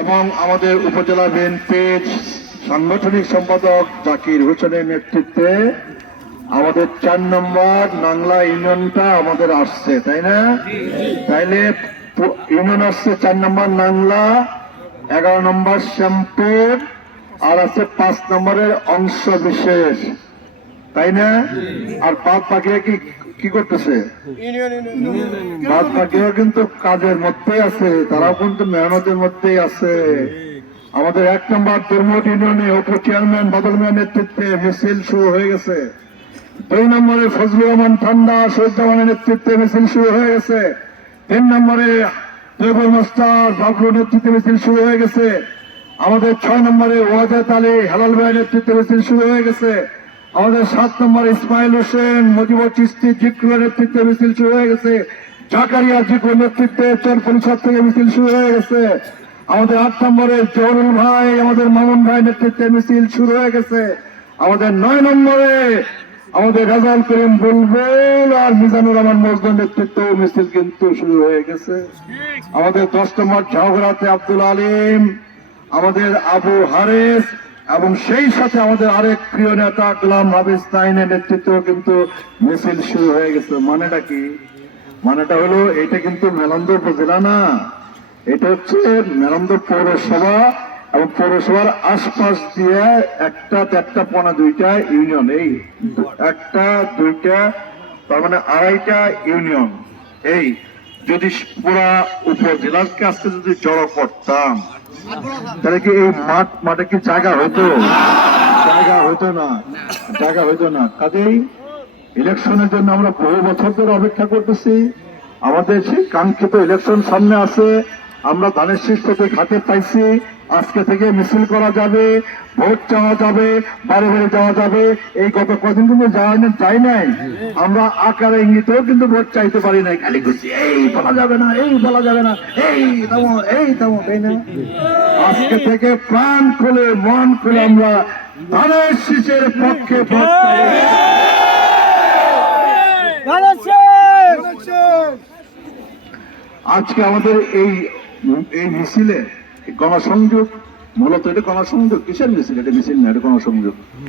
এবং আমাদের উপজেলা বিএনপির সাংগঠনিক সম্পাদক জাকির হোসেনের নেতৃত্বে আমাদের 4 নম্বর নাংলা ইউনিয়নটা আমাদের আসছে, তাই না? তাইলে ইউনিয়ন আসছে 4 নম্বর নাংলা, 11 নম্বর শ্যামপুর, আর আছে 5 নম্বরের অংশ বিশেষ, তাই না? আর বাদ বাকিরা কি করতেছে? বাদ বাকিরা কিন্তু কাজের মধ্যেই আছে, তারাও কিন্তু মেহনতের মধ্যেই আছে। আমাদের 1 নম্বর দুর্মট ইউনিয়নে উপ চেয়ারম্যান বাদল মিয়ার নেতৃত্বে মিছিল শুরু হয়ে গেছে। 2 নম্বরে ফজলুর রহমান ঠান্ডা শহীদ জামানের নেতৃত্বে মিছিল শুরু হয়ে গেছে। 3 নম্বরে দেবর মাস্টার বাবলুর নেতৃত্বে মিছিল শুরু হয়ে গেছে। আমাদের 6 নম্বরে ওয়াজেদ আলী হেলাল ভাইয়ের নেতৃত্বে মিছিল শুরু হয়ে গেছে। আমাদের 7 নম্বরে ইসমাইল হোসেন মুজিবুর চিশতি জিক্রুর নেতৃত্বে মিছিল শুরু হয়ে গেছে। জাকারিয়া জিক্রুর নেতৃত্বে চর পরিষদ থেকে মিছিল শুরু হয়ে গেছে। আমাদের 8 নম্বরে জহুরুল ভাই আমাদের মামুন ভাই নেতৃত্বে মিছিল শুরু হয়ে গেছে। আমাদের 9 নম্বরে আমাদের রাজাল করিম বুলবুল আর মিজানুর রহমান মজদুর নেতৃত্বে মিছিল কিন্তু শুরু হয়ে গেছে। আমাদের 10 নম্বর ঝাউগড়াতে আব্দুল আলিম, আমাদের আবু হারেস এবং সেই সাথে আমাদের আরেক প্রিয় নেতা গোলাম হাফিজ তাইনের নেতৃত্বেও কিন্তু মিছিল শুরু হয়ে গেছে। মানেটা কি? মানেটা হলো এটা কিন্তু মেলান্দ উপজেলা না, এটা হচ্ছে মেলান্দ পৌরসভা এবং পৌরসভার আশপাশ দিয়ে 1-2টা ইউনিয়ন, এই 1-2টা তার মানে 2.5টা ইউনিয়ন। এই যদি পুরা উপজেলাকে আজকে যদি জড়ো করতাম তাহলে কি এই মাঠে কি জায়গা হতো? জায়গা হতো না। কাজেই ইলেকশনের জন্য আমরা বহু বছর ধরে অপেক্ষা করতেছি। আমাদের সেই কাঙ্ক্ষিত ইলেকশন সামনে আছে। আমরা ধানের শীষ থেকে ঘাটে পাইছি। আজকে থেকে মিছিল করা যাবে, ভোট চাওয়া যাবে, বাড়ি বাড়ি যাওয়া যাবে। এই গত কদিন কিন্তু যাই নাই, আমরা আকারে ইঙ্গিতেও কিন্তু ভোট চাইতে পারি নাই। খালি খুশি এই বলা যাবে না, এই বলা যাবে না, এই তেমন, তাই না? আজকে থেকে প্রাণ খুলে মন খুলে আমরা ধানের শীষের পক্ষে ভোট চাই। আজকে আমাদের এই মিছিলে গণসংযোগ, মূলত এটা গণসংযোগ। কিসের মিছিল? এটা মিছিল না, এটা গণসংযোগ।